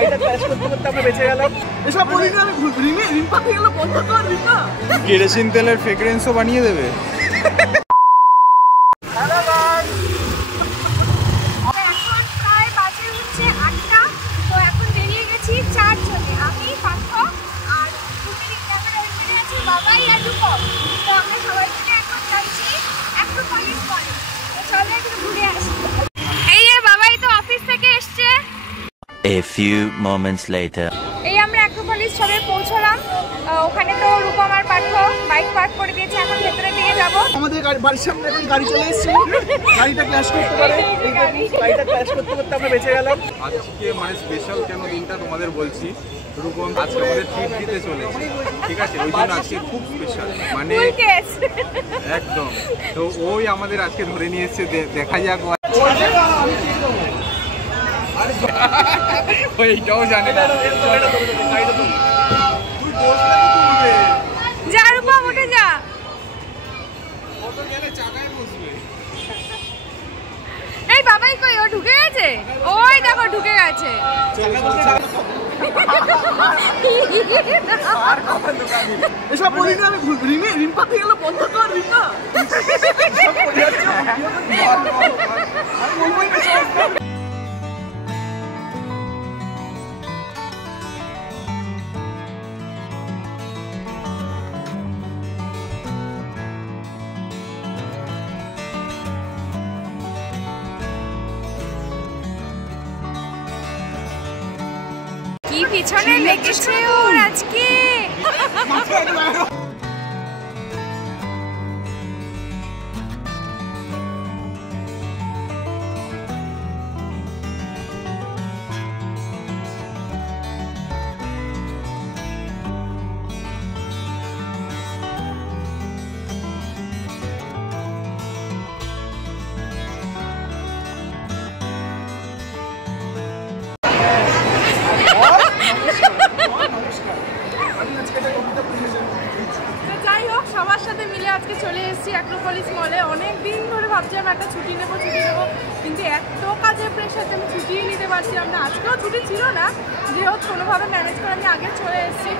গাড়িটা ক্র্যাশ করতে করতে আমরা বেঁচে গেলাম। এসব বলি না আমি রিম্পা পেয়ে গেল বন্ধ কর রিম্পা। কেরোসিন তেলের ফ্রেগ্রেন্সও বানিয়ে দেবে। A few moments later. এই আমরা অ্যাক্রোপলিস সবে পৌঁছলাম। ওখানে তো রূপম আর পার্থ বাইক পার্ক করে দিয়েছে, এখন ভেতরের দিকে যাব। আমাদের বাড়ির সামনে এখন গাড়ি চলে এসেছে, গাড়িটা ক্র্যাশ করতে পারে, গাড়িটা ক্র্যাশ করতে করতে আমরা বেঁচে গেলাম। আজকে মানে স্পেশাল কেন দিনটা তোমাদের বলছি, রূপম আজকে আমাদের ট্রিট দিতে চলেছে, ঠিক আছে? ওই জন্য আজকে খুব স্পেশাল, মানে একদম। তো ওই আমাদের আজকে ধরে নিয়ে এসছে, দেখা যাক। ওইটাও জানে না। যা রূপম উঠে যা। এই বাবাই কই? ও ঢুকে গেছে, ওই দেখো ঢুকে গেছে। এসব বলি না আমি রিম্পা পেয়ে গেল বন্ধ কর রিম্পা। কি পিছনে লেগেছে ওর আজকে। যাই হোক, সবার সাথে মিলে আজকে চলে এসেছি অ্যাক্রোপলিস মলে। অনেক দিন ধরে ভাবছিলাম একটা ছুটি নেবো, কিন্তু এত কাজের প্রেশারে আমি ছুটিই নিতে পারছিলাম না। আজকেও ছুটি ছিল না, যেহেতু কোনোভাবে ম্যানেজ করে আমি আগে চলে এসেছি।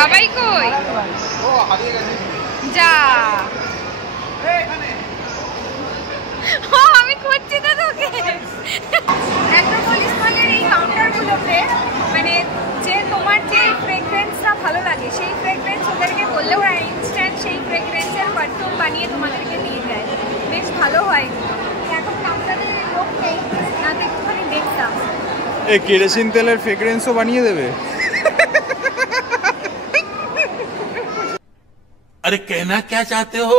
বাবাই কই? যা, আমি খুঁজছি তো তোকে। অ্যাক্রোপলিস মলের এই কাউন্টারগুলোতে মানে যে তোমার যে ফ্রেগরেন্সটা ভালো লাগে সেই ফ্রেগরেন্স ওদেরকে বললে ওরা ইনস্ট্যান্ট সেই ফ্রেগরেন্সের পারফিউম বানিয়ে তোমাদেরকে দিয়ে দেয়। বেশ ভালো হয়। এখন কাউন্টারে লোক নেই, না তো একটুখানি দেখতাম। এই কেরোসিন তেলের ফ্রেগ্রেন্সও বানিয়ে দেবে। अरे कहना क्या चाहते हो?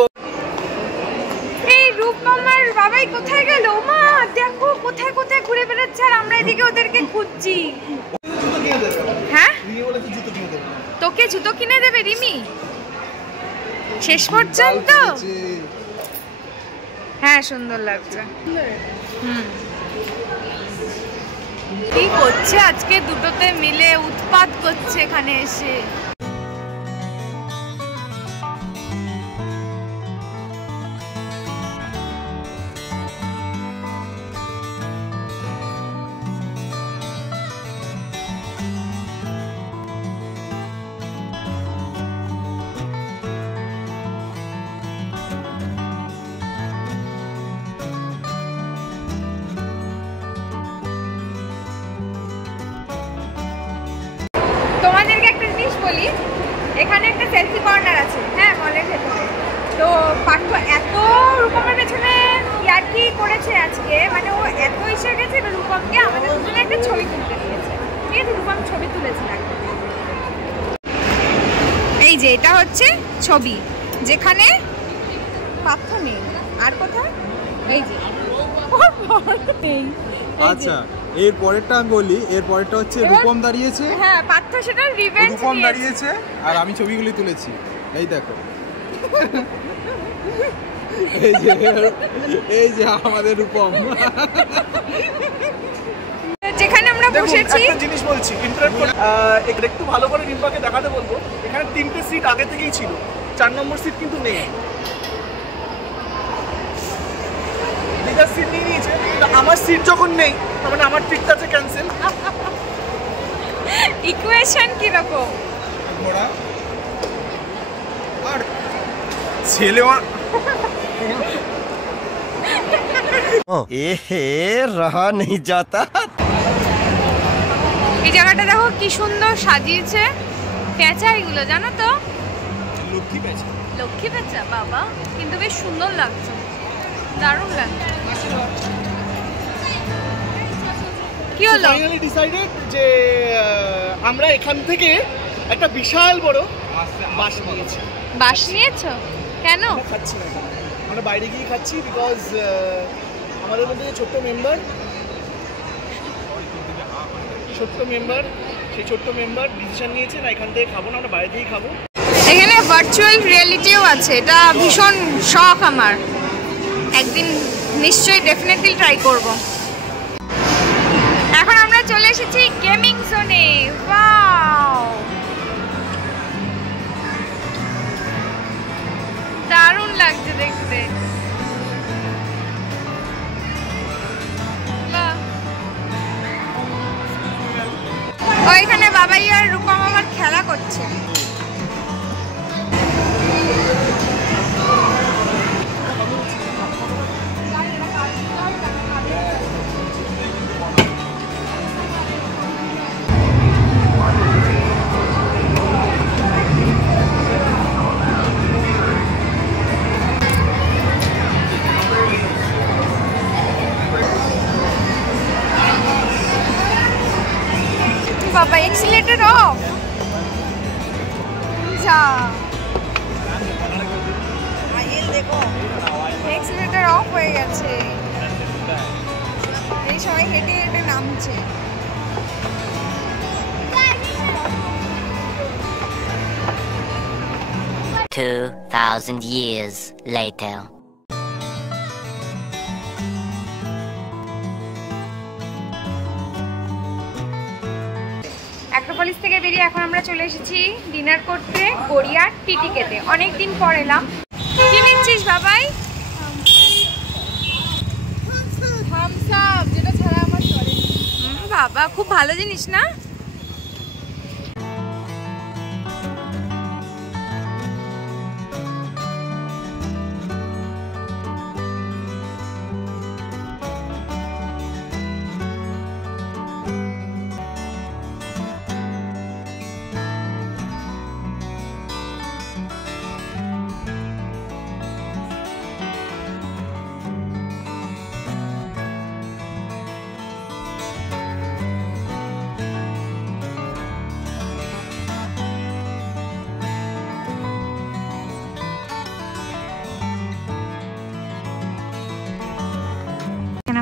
এই রূপমামার বাবাই কোথায় গেল? মা দেখো কোথায় কোথায় ঘুরে বেড়াচ্ছে, আর আমরা এদিকে ওদেরকে খুঁজছি। হ্যাঁ, তোকে জুতো কিনে দেবে রিমি শেষ পর্যন্ত? হ্যাঁ, সুন্দর লাগছে। কি করছে আজকে দুটোতে মিলে? উৎপাত করছে এখানে এসে। তোমাদেরকে একটা জিনিস বলি, এখানে একটা সেলফি কর্নার আছে, হ্যাঁ, মলের ভেতরে। তো পার্থ এত রূপমের পেছনে ইয়ার্কি করেছে আজকে, মানে ও এত এসে গেছে রূপমকে আমাদের দুজনে একটা ছবি তুলতে দিয়েছে। ঠিক আছে, রূপম ছবি তুলেছে। এই যে এটা হচ্ছে ছবি, যেখানে পার্থ নেই। আর কোথায়? এই যে এই আচ্ছা এর পরেরটা আমি বলি, এর পরেরটা হচ্ছে রূপম দাঁড়িয়েছে, হ্যাঁ পার্থ সেটা রিভেঞ্জ রূপম দাঁড়িয়েছে আর আমি ছবিগুলি তুলেছি, এই দেখো। এই যে আমাদের রূপম। যেখানে আমরা বসেছি একটা জিনিস বলছি, ইন্টারাপ্ট করে একটু ভালো করে রিম্পাকে দেখাতে বলবো, এখানে 3টে সিট আগে থেকেই ছিল, 4 নম্বর সিট কিন্তু নেই। দিদার সিট নিয়ে নিয়েছে, আমার সিট যখন নেই তার মানে আমার টিকিটটা আছে ক্যান্সেল। ইকুয়েশন কি রকম? ঘোড়া আর ছেলে रहा नहीं जाता। এই জায়গাটা দেখো কি সুন্দর সাজিয়েছে, পেঁচা এগুলো জানো তো, লক্ষ্মী পেঁচা। লক্ষ্মী পেঁচা বাবা, কিন্তু বেশ সুন্দর লাগছে, দারুণ লাগছে। কি হলো? ফাইনালি ডিসাইডেড যে আমরা এখান থেকে একটা বিশাল বড় বাস নিয়েছি। বাস নিয়েছো কেন? আমরা খাচ্ছি না, আমরা বাইরে গিয়ে খাচ্ছি, বিকজ আমাদের মধ্যে যে ছোট্ট মেম্বার, সেই ছোট্ট মেম্বার ডিসিশন নিয়েছে না এখান থেকে খাবো না, আমরা বাইরে গিয়েই খাবো। এখানে ভার্চুয়াল রিয়েলিটিও আছে, এটা ভীষণ শখ আমার, একদিন নিশ্চয়ই ডেফিনেটলি ট্রাই করব। এখন আমরা চলে এসেছি গেমিং জোনে। ওয়াও, দারুণ লাগছে দেখতে। ওইখানে বাবাই আর রূপম আমার খেলা করছে। বাবা এক্সিলেটর অফ, যা এক্সিলেটর অফ হয়ে গেছে, এই সবাই হেঁটে হেঁটে নামছে। 2000 years later. অ্যাক্রোপলিস থেকে বেরিয়ে এখন আমরা চলে এসেছি ডিনার করতে গড়িয়ার টিটিকেতে। অনেকদিন পর এলাম। কি নিচ্ছিস বাবাই? থামস আপ, যেটা ছাড়া আমার চলে। বাবা খুব ভালো জিনিস না?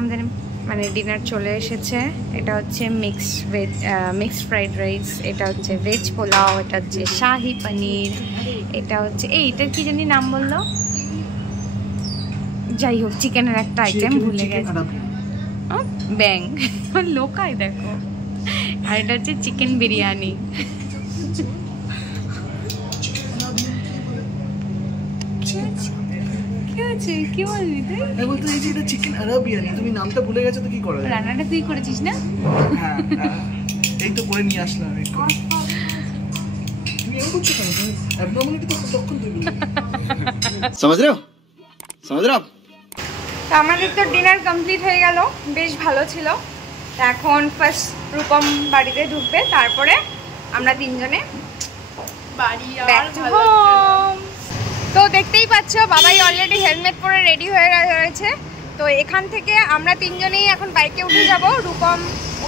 আমাদের মানে ডিনার চলে এসেছে। এটা হচ্ছে মিক্সড ফ্রাইড রাইস, এটা হচ্ছে ভেজ পোলাও, এটা হচ্ছে শাহি পনির, এটা হচ্ছে এইটার কি জানি নাম বললো, যাই হোক চিকেনের একটা আইটেম ভুলে গেছে, ব্যাং লোকাই দেখো। আর এটা হচ্ছে চিকেন বিরিয়ানি। কি বলবি তুই? আমি বলতে চাইছি এটা চিকেন আরাবিয়ানি, তুমি নামটা ভুলে গেছো তো কি করা যায়? রান্নাটা তুই করেছিস না? হ্যাঁ এই তো করে নিয়ে আসলাম। তুমি এমন করছো কেন? তুমি অ্যাবনর্মালিটি তো তখন তুই समझ रहे हो? समझ रहे हो? তো আমাদের তো ডিনার কমপ্লিট হয়ে গেল, বেশ ভালো ছিল। এখন ফার্স্ট রূপম বাড়িতে ঢুকবে, তারপরে আমরা তিনজনে বাড়ি ব্যাক টু হোম। তো দেখতেই পাচ্ছ বাবাই অলরেডি হেলমেট পরে রেডি হয়ে রয়েছে। তো এখান থেকে আমরা তিনজনেই এখন বাইকে উঠে যাব, রূপম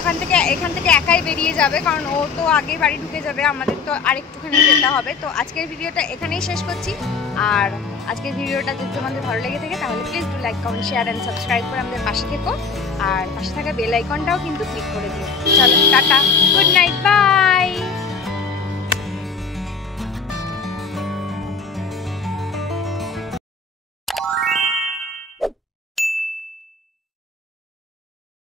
এখান থেকে একাই বেরিয়ে যাবে, কারণ ও তো আগেই বাড়ি ঢুকে যাবে, আমাদের তো আরেকটুখানি যেতে হবে। তো আজকের ভিডিওটা এখানেই শেষ করছি। আর আজকের ভিডিওটা যদি তোমাদের ভালো লেগে থাকে তাহলে please do like, comment, share and subscribe করে আমাদের পাশে থেকো। আর পাশে থাকা বেল আইকনটাও কিন্তু ক্লিক করে দিও। চলো টাটা, গুড নাইট, বাই।